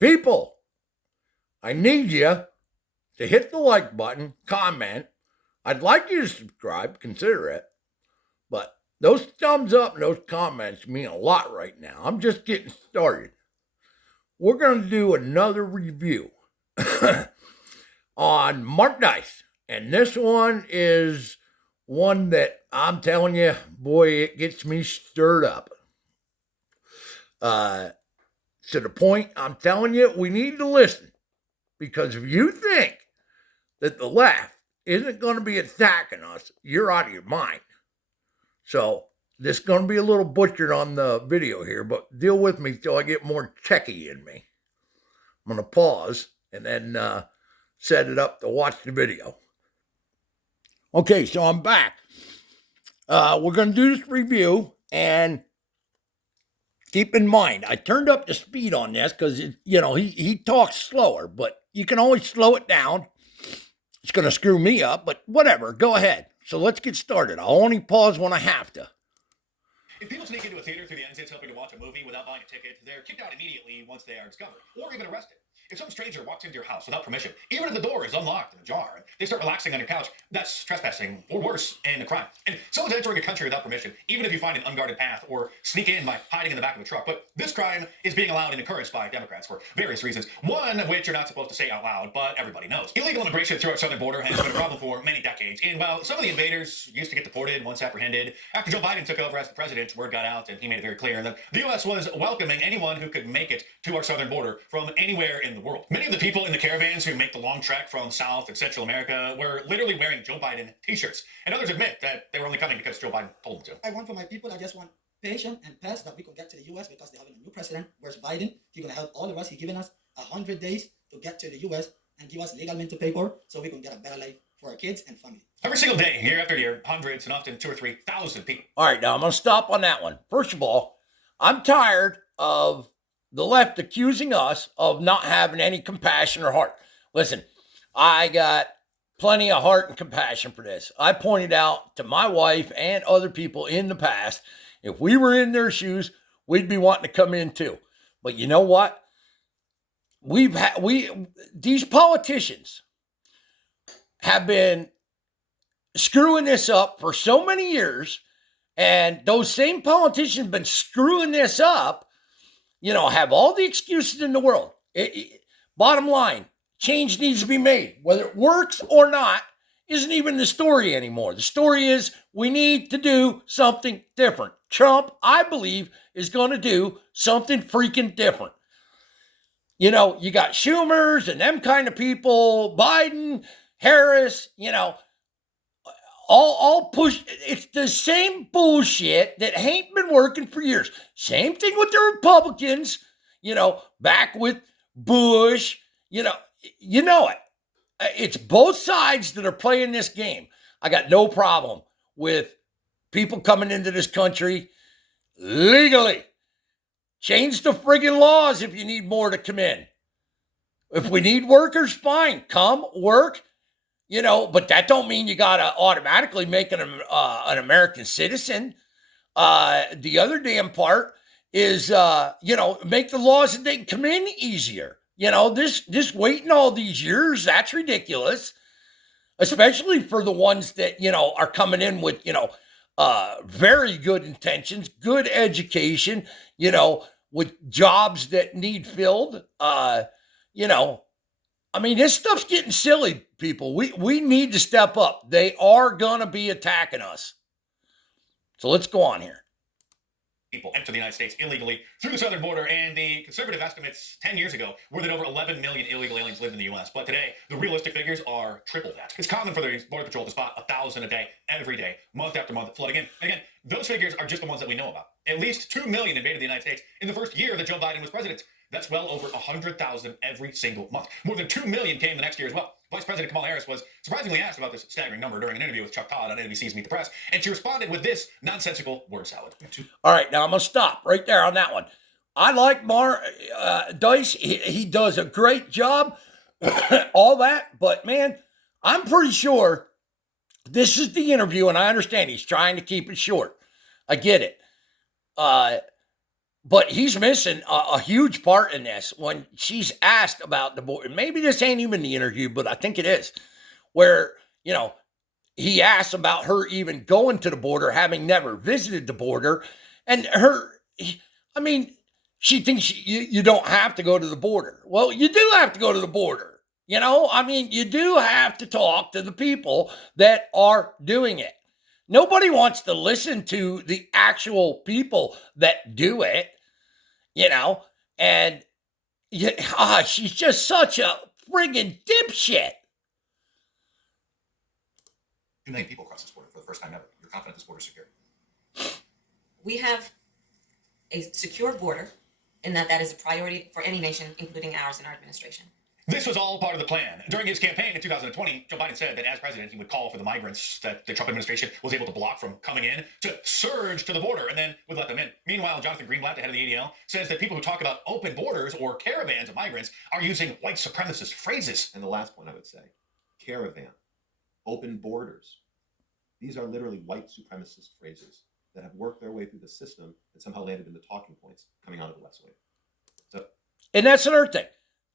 People, I need you to hit the like button, comment. I'd like you to subscribe, consider it. But those thumbs up and those comments mean a lot right now. I'm just getting started. We're going to do another review on Mark Dice. And this one is one that I'm telling you, boy, it gets me stirred up. To the point, I'm telling you, we need to listen. Because if you think that the left isn't going to be attacking us, you're out of your mind. So this is going to be a little butchered on the video here, but deal with me till I get more techie in me. I'm going to pause and then set it up to watch the video. Okay, so I'm back. We're going to do this review, and keep in mind, I turned up the speed on this because, he talks slower, but you can always slow it down. It's going to screw me up, but whatever, go ahead. So let's get started. I'll only pause when I have to. If people sneak into a theater through the exits hoping to watch a movie without buying a ticket, they're kicked out immediately once they are discovered, or even arrested. If some stranger walks into your house without permission, even if the door is unlocked and ajar, and they start relaxing on your couch, that's trespassing, or worse, and a crime. And someone's entering a country without permission, even if you find an unguarded path, or sneak in by hiding in the back of a truck. But this crime is being allowed and encouraged by Democrats for various reasons, one of which you're not supposed to say out loud, but everybody knows. Illegal immigration through our southern border has been a problem for many decades, and while some of the invaders used to get deported once apprehended, after Joe Biden took over as the president, word got out, and he made it very clear that the U.S. was welcoming anyone who could make it to our southern border from anywhere in the world. Many of the people in the caravans who make the long trek from South and Central America were literally wearing Joe Biden t-shirts, and others admit that they were only coming because Joe Biden told them to. I want for my people, I just want patience and pass that we could get to the U.S. because they're having a new president. Where's Biden? He's going to help all of us. He's given us 100 days to get to the U.S. and give us legal mental paper so we can get a better life for our kids and family. Every single day, year after year, hundreds and often 2,000 or 3,000 people. All right, now I'm going to stop on that one. First of all, I'm tired of the left accusing us of not having any compassion or heart. Listen, I got plenty of heart and compassion for this. I pointed out to my wife and other people in the past, if we were in their shoes, we'd be wanting to come in too. But you know what? These politicians have been screwing this up for so many years, and those same politicians have been screwing this up, have all the excuses in the world. Bottom line, change needs to be made. Whether it works or not isn't even the story anymore. The story is we need to do something different. Trump, I believe, is going to do something freaking different. You got Schumers and them kind of people, Biden, Harris, all push. It's the same bullshit that ain't been working for years. Same thing with the Republicans, back with Bush, you know it. It's both sides that are playing this game. I got no problem with people coming into this country legally. Change the friggin' laws if you need more to come in. If we need workers, fine. Come work, but that don't mean you got to automatically make an American citizen. The other damn part is, make the laws that they can come in easier. This waiting all these years, that's ridiculous, especially for the ones that, are coming in with, very good intentions, good education, with jobs that need filled. This stuff's getting silly, people. We need to step up. They are going to be attacking us. So let's go on here. People enter the United States illegally through the southern border, and the conservative estimates 10 years ago were that over 11 million illegal aliens lived in the U.S., but today, the realistic figures are triple that. It's common for the Border Patrol to spot 1,000 a day, every day, month after month, flooding in. And again, those figures are just the ones that we know about. At least 2 million invaded the United States in the first year that Joe Biden was president. That's well over 100,000 every single month. More than 2 million came the next year as well. Vice President Kamala Harris was surprisingly asked about this staggering number during an interview with Chuck Todd on NBC's Meet the Press, and she responded with this nonsensical word salad. All right, now I'm going to stop right there on that one. I like Dice. He does a great job, all that, but man, I'm pretty sure this is the interview, and I understand he's trying to keep it short. I get it. But he's missing a huge part in this when she's asked about the border. Maybe this ain't even the interview, but I think it is, where, he asked about her even going to the border, having never visited the border. And I mean, she thinks you don't have to go to the border. Well, you do have to go to the border. You do have to talk to the people that are doing it. Nobody wants to listen to the actual people that do it, and she's just such a friggin' dipshit. 2 million people cross this border for the first time ever. You're confident this border is secure? We have a secure border in that is a priority for any nation, including ours in our administration. This was all part of the plan. During his campaign in 2020, Joe Biden said that as president, he would call for the migrants that the Trump administration was able to block from coming in to surge to the border and then would let them in. Meanwhile, Jonathan Greenblatt, the head of the ADL, says that people who talk about open borders or caravans of migrants are using white supremacist phrases. And the last point I would say, caravan, open borders. These are literally white supremacist phrases that have worked their way through the system and somehow landed in the talking points coming out of the West Wing. And that's another thing.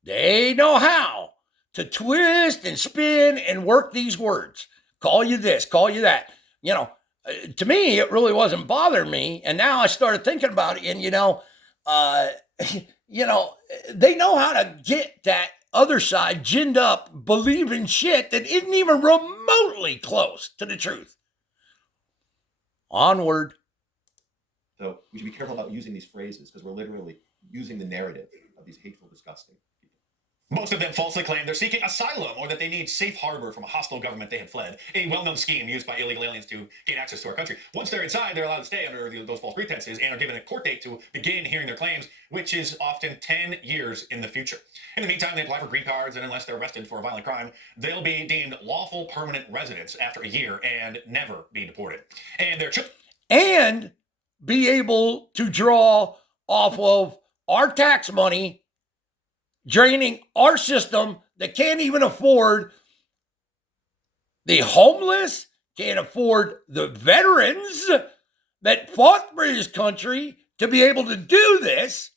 They know how to twist and spin and work these words. Call you this, call you that. To me, it really wasn't bothering me. And now I started thinking about it. And, they know how to get that other side ginned up, believing shit that isn't even remotely close to the truth. Onward. So we should be careful about using these phrases because we're literally using the narrative of these hateful, disgusting people. Most of them falsely claim they're seeking asylum or that they need safe harbor from a hostile government they have fled, a well-known scheme used by illegal aliens to gain access to our country. Once they're inside, they're allowed to stay under those false pretenses and are given a court date to begin hearing their claims, which is often 10 years in the future. In the meantime, they apply for green cards, and unless they're arrested for a violent crime, they'll be deemed lawful permanent residents after a year and never be deported. And be able to draw off of our tax money, draining our system that can't even afford the homeless, can't afford the veterans that fought for his country to be able to do this.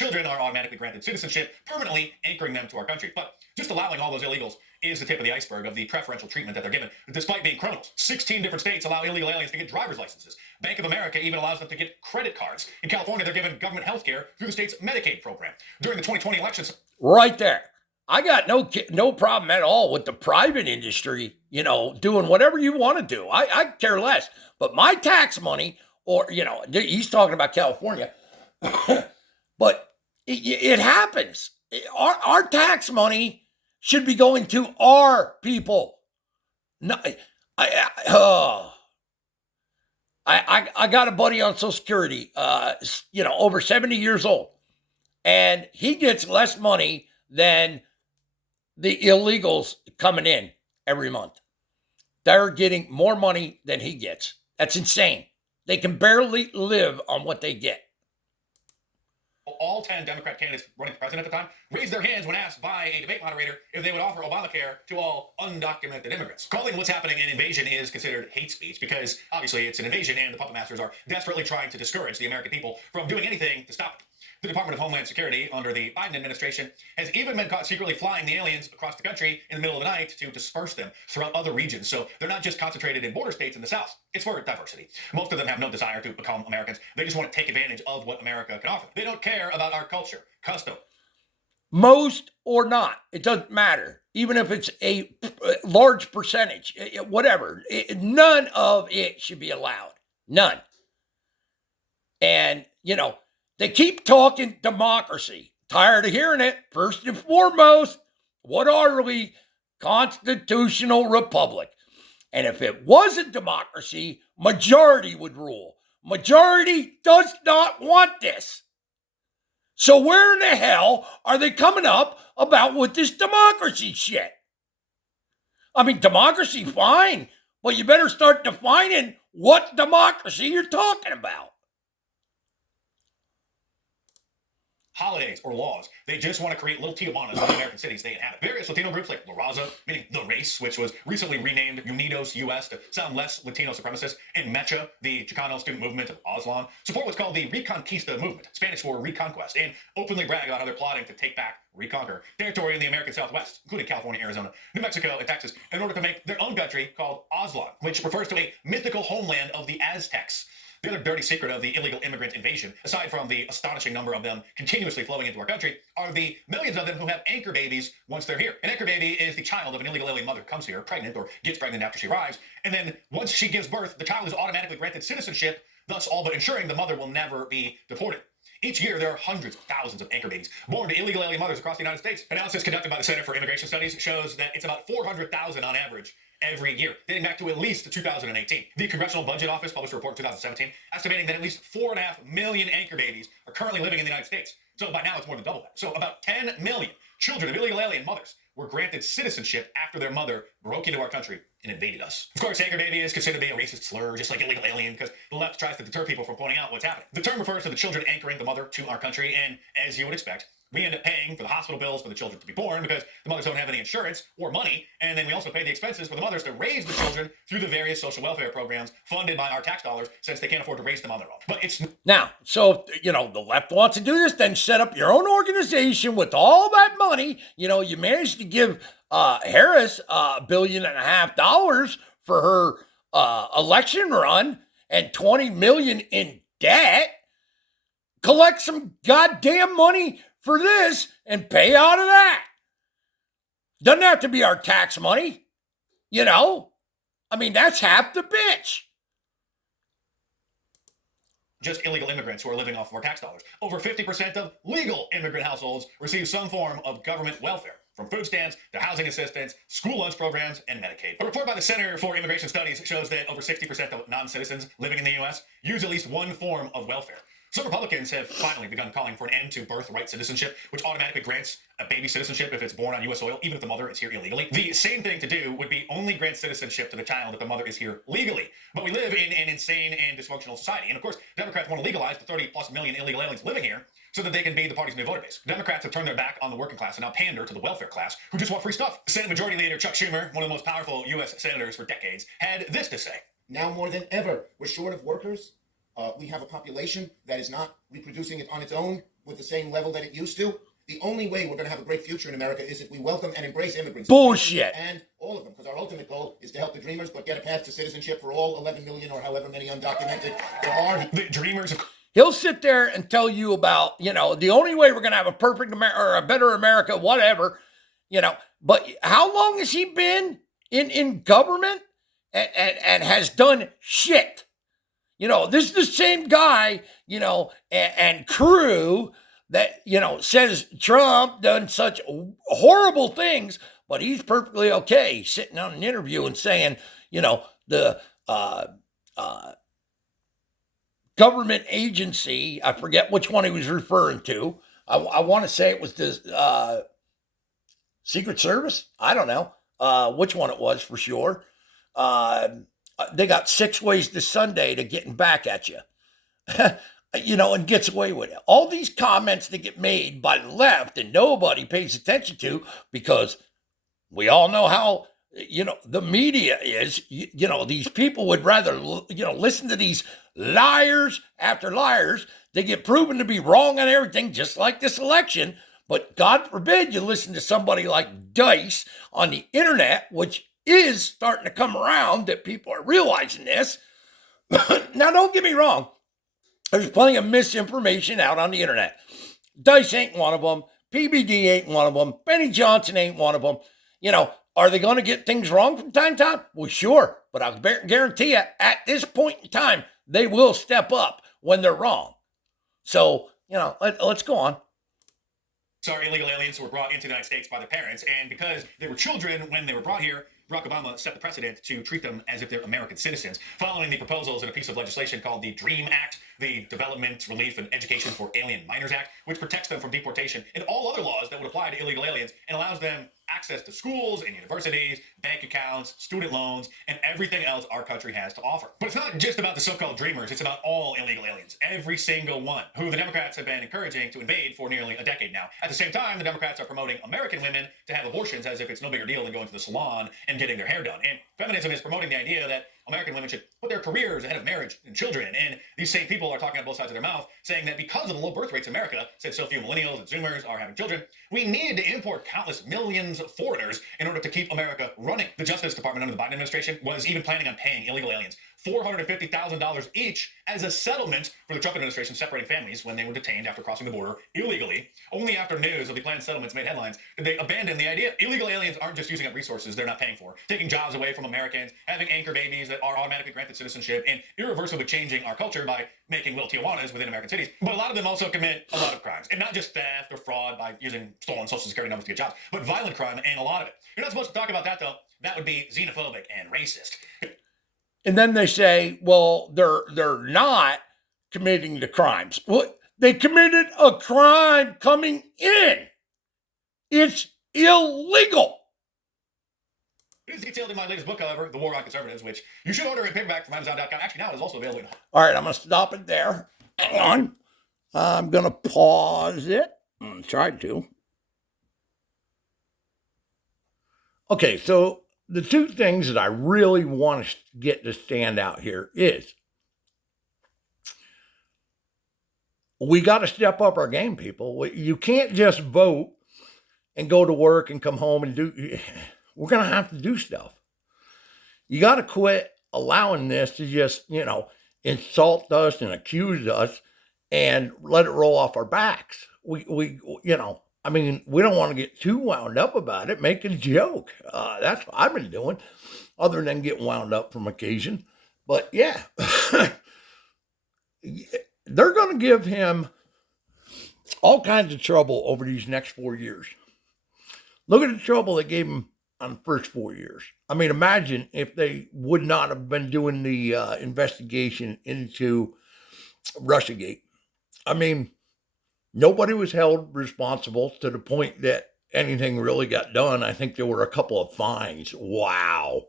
Children are automatically granted citizenship, permanently anchoring them to our country. But just allowing all those illegals is the tip of the iceberg of the preferential treatment that they're given, despite being criminals. 16 different states allow illegal aliens to get driver's licenses. Bank of America even allows them to get credit cards. In California, they're given government health care through the state's Medicaid program. During the 2020 elections... Right there. I got no problem at all with the private industry, doing whatever you want to do. I care less. But my tax money, or, he's talking about California, but it happens. Our tax money should be going to our people. No, I got a buddy on Social Security, over 70 years old, and he gets less money than the illegals coming in every month. They're getting more money than he gets. That's insane. They can barely live on what they get. All 10 Democrat candidates running for president at the time raised their hands when asked by a debate moderator if they would offer Obamacare to all undocumented immigrants. Calling what's happening an invasion is considered hate speech because obviously it's an invasion and the puppet masters are desperately trying to discourage the American people from doing anything to stop it. The Department of Homeland Security under the Biden administration has even been caught secretly flying the aliens across the country in the middle of the night to disperse them throughout other regions. So they're not just concentrated in border states in the South. It's for diversity. Most of them have no desire to become Americans. They just want to take advantage of what America can offer. They don't care about our culture, custom. Most or not, it doesn't matter. Even if it's a large percentage, whatever, none of it should be allowed. None. And, they keep talking democracy. Tired of hearing it. First and foremost, what are we? Constitutional republic. And if it wasn't democracy, majority would rule. Majority does not want this. So where in the hell are they coming up about with this democracy shit? I mean, democracy, fine, but you better start defining what democracy you're talking about. holidays, or laws. They just want to create little Tijuanas in the American cities they inhabit. Various Latino groups like La Raza, meaning the race, which was recently renamed Unidos US to sound less Latino supremacist, and Mecha, the Chicano student movement of Aztlan, support what's called the Reconquista movement, Spanish for reconquest, and openly brag about how they're plotting to take back, reconquer territory in the American Southwest, including California, Arizona, New Mexico, and Texas, in order to make their own country called Aztlan, which refers to a mythical homeland of the Aztecs. The other dirty secret of the illegal immigrant invasion, aside from the astonishing number of them continuously flowing into our country, are the millions of them who have anchor babies once they're here. An anchor baby is the child of an illegal alien mother who comes here pregnant or gets pregnant after she arrives, and then once she gives birth, the child is automatically granted citizenship, thus all but ensuring the mother will never be deported. Each year, there are hundreds of thousands of anchor babies born to illegal alien mothers across the United States. Analysis conducted by the Center for Immigration Studies shows that it's about 400,000 on average every year, dating back to at least 2018. The Congressional Budget Office published a report in 2017 estimating that at least 4.5 million anchor babies are currently living in the United States. So by now, it's more than double that. So about 10 million children of illegal alien mothers were granted citizenship after their mother broke into our country and invaded us. Of course, anchor baby is considered to be a racist slur, just like illegal alien, because the left tries to deter people from pointing out what's happening. The term refers to the children anchoring the mother to our country, and as you would expect, we end up paying for the hospital bills for the children to be born because the mothers don't have any insurance or money, and then we also pay the expenses for the mothers to raise the children through the various social welfare programs funded by our tax dollars, since they can't afford to raise them on their own. But it's Now, so, the left wants to do this, then set up your own organization with all that money. You managed to give Harris $1.5 billion for her election run and $20 million in debt. Collect some goddamn money for this and pay out of that. Doesn't have to be our tax money. That's half the bitch. just illegal immigrants who are living off of our tax dollars. Over 50% of legal immigrant households receive some form of government welfare, from food stamps to housing assistance, school lunch programs, and Medicaid. A report by the Center for Immigration Studies shows that over 60% of non-citizens living in the U.S. use at least one form of welfare. Some Republicans have finally begun calling for an end to birthright citizenship, which automatically grants a baby citizenship if it's born on U.S. soil, even if the mother is here illegally. The same thing to do would be only grant citizenship to the child if the mother is here legally. But we live in an insane and dysfunctional society. And of course, Democrats want to legalize the 30+ million illegal aliens living here so that they can be the party's new voter base. Democrats have turned their back on the working class and now pander to the welfare class, who just want free stuff. Senate Majority Leader Chuck Schumer, one of the most powerful U.S. senators for decades, had this to say. Now more than ever, we're short of workers. We have a population that is not reproducing it on its own with the same level that it used to. The only way we're going to have a great future in America is if we welcome and embrace immigrants. Bullshit. And all of them, because our ultimate goal is to help the dreamers, but get a path to citizenship for all 11 million or however many undocumented there are. The dreamers of... He'll sit there and tell you about, the only way we're going to have a perfect America or a better America, whatever, but how long has he been in government and has done shit? This is the same guy, and crew that, says Trump done such horrible things, but he's perfectly okay sitting on an interview and saying, the government agency, I forget which one he was referring to. I want to say it was the Secret Service. I don't know which one it was for sure. They got 6 ways to Sunday to getting back at you, and gets away with it. All these comments that get made by the left and nobody pays attention to because we all know how, the media is, these people would rather, listen to these liars after liars. They get proven to be wrong on everything, just like this election. But God forbid you listen to somebody like Dice on the internet, which is starting to come around that people are realizing this. Now, don't get me wrong. There's plenty of misinformation out on the internet. Dice ain't one of them. PBD ain't one of them. Benny Johnson ain't one of them. Are they going to get things wrong from time to time? Well, sure. But I'll guarantee you, at this point in time, they will step up when they're wrong. So, let's go on. Sorry, illegal aliens who were brought into the United States by their parents, and because they were children when they were brought here, Barack Obama set the precedent to treat them as if they're American citizens, following the proposals in a piece of legislation called the DREAM Act, the Development, Relief, and Education for Alien Minors Act, which protects them from deportation, and all other laws that would apply to illegal aliens and allows them access to schools and universities, bank accounts, student loans, and everything else our country has to offer. But it's not just about the so-called dreamers, it's about all illegal aliens, every single one, who the Democrats have been encouraging to invade for nearly a decade now. At the same time, the Democrats are promoting American women to have abortions as if it's no bigger deal than going to the salon and getting their hair done. And feminism is promoting the idea that American women should put their careers ahead of marriage and children. And these same people are talking out both sides of their mouth, saying that because of the low birth rates in America, since so few millennials and Zoomers are having children, we need to import countless millions of foreigners in order to keep America running. The Justice Department under the Biden administration was even planning on paying illegal aliens $450,000 each as a settlement for the Trump administration separating families when they were detained after crossing the border illegally. Only after news of the planned settlements made headlines did they abandon the idea. Illegal aliens aren't just using up resources they're not paying for, taking jobs away from Americans, having anchor babies that are automatically granted citizenship, and irreversibly changing our culture by making little Tijuanas within American cities. But a lot of them also commit a lot of crimes, and not just theft or fraud by using stolen social security numbers to get jobs, but violent crime and a lot of it. You're not supposed to talk about that, though. That would be xenophobic and racist. And then they say, well, they're not committing the crimes. Well, they committed a crime coming in. It's illegal. It is detailed in my latest book, however, The War on Conservatives, which you should order in paperback from Amazon.com. Actually, now it is also available in... All right, I'm going to stop it there. Hang on. I'm going to pause it. I'm going to try to. Okay, so the two things that I really want to get to stand out here is we got to step up our game, people. You can't just vote and go to work and come home and do. We're going to have to do stuff. You got to quit allowing this to just, insult us and accuse us and let it roll off our backs. We we don't want to get too wound up about it. Make a joke. That's what I've been doing, other than getting wound up from occasion. But yeah, they're going to give him all kinds of trouble over these next 4 years. Look at the trouble they gave him on the first 4 years. I mean, imagine if they would not have been doing the investigation into Russiagate. I mean, nobody was held responsible to the point that anything really got done. I think there were a couple of fines. Wow.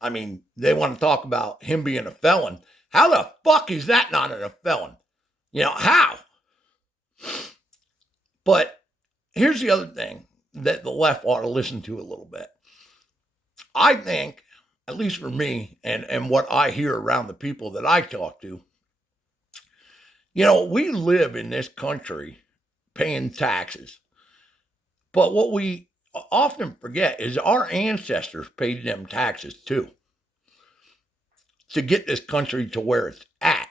I mean, they want to talk about him being a felon. How the fuck is that not a felon? How? But here's the other thing that the left ought to listen to a little bit. I think, at least for me and what I hear around the people that I talk to, we live in this country paying taxes. But what we often forget is our ancestors paid them taxes too to get this country to where it's at.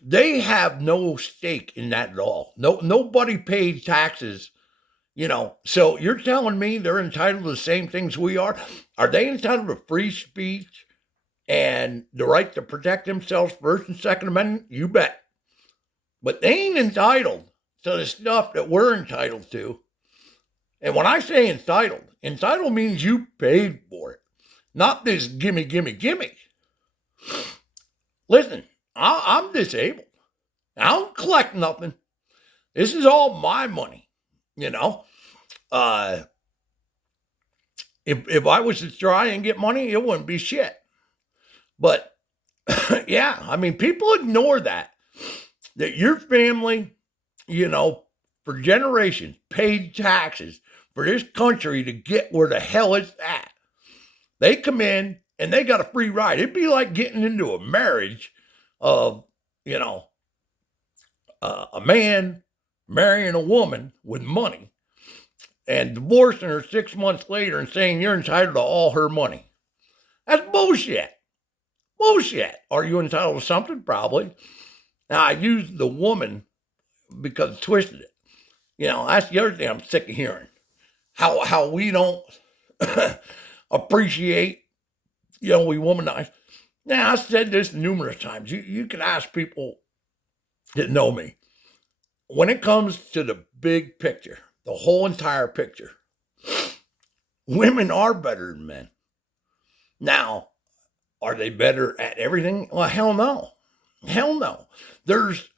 They have no stake in that at all. Nobody paid taxes, So you're telling me they're entitled to the same things we are? Are they entitled to free speech and the right to protect themselves, First and Second Amendment? You bet. But they ain't entitled to the stuff that we're entitled to. And when I say entitled means you paid for it, not this gimme, gimme, gimme. Listen, I'm disabled. I don't collect nothing. This is all my money, If I was to try and get money, it wouldn't be shit. But yeah, I mean, people ignore that your family, for generations paid taxes for this country to get where the hell it's at. They come in and they got a free ride. It'd be like getting into a marriage of, a man marrying a woman with money and divorcing her 6 months later and saying you're entitled to all her money. That's bullshit. Bullshit. Are you entitled to something? Probably. Now, I used the woman because it twisted it. That's the other thing I'm sick of hearing. How we don't appreciate, we womanize. Now, I said this numerous times. You can ask people that know me. When it comes to the big picture, the whole entire picture, women are better than men. Now, are they better at everything? Well, hell no. Hell no. There's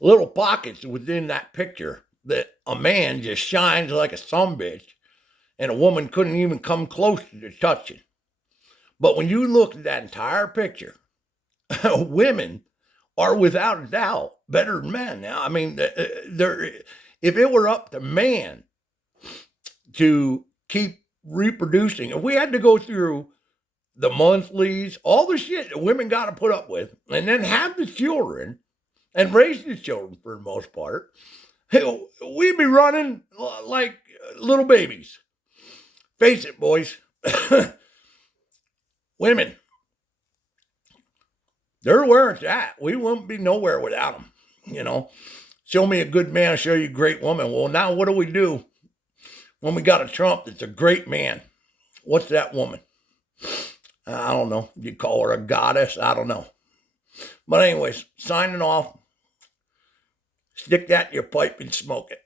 little pockets within that picture that a man just shines like a sumbitch and a woman couldn't even come close to touching. But when you look at that entire picture, women are without a doubt better than men. Now, I mean, if it were up to man to keep reproducing, if we had to go through the monthlies, all the shit that women got to put up with, and then have the children and raise the children for the most part, we'd be running like little babies. Face it, boys. Women, they're where it's at. We wouldn't be nowhere without them. You know, show me a good man, I'll show you a great woman. Well, now what do we do when we got a Trump that's a great man? What's that woman? I don't know. You call her a goddess? I don't know. But anyways, signing off. Stick that in your pipe and smoke it.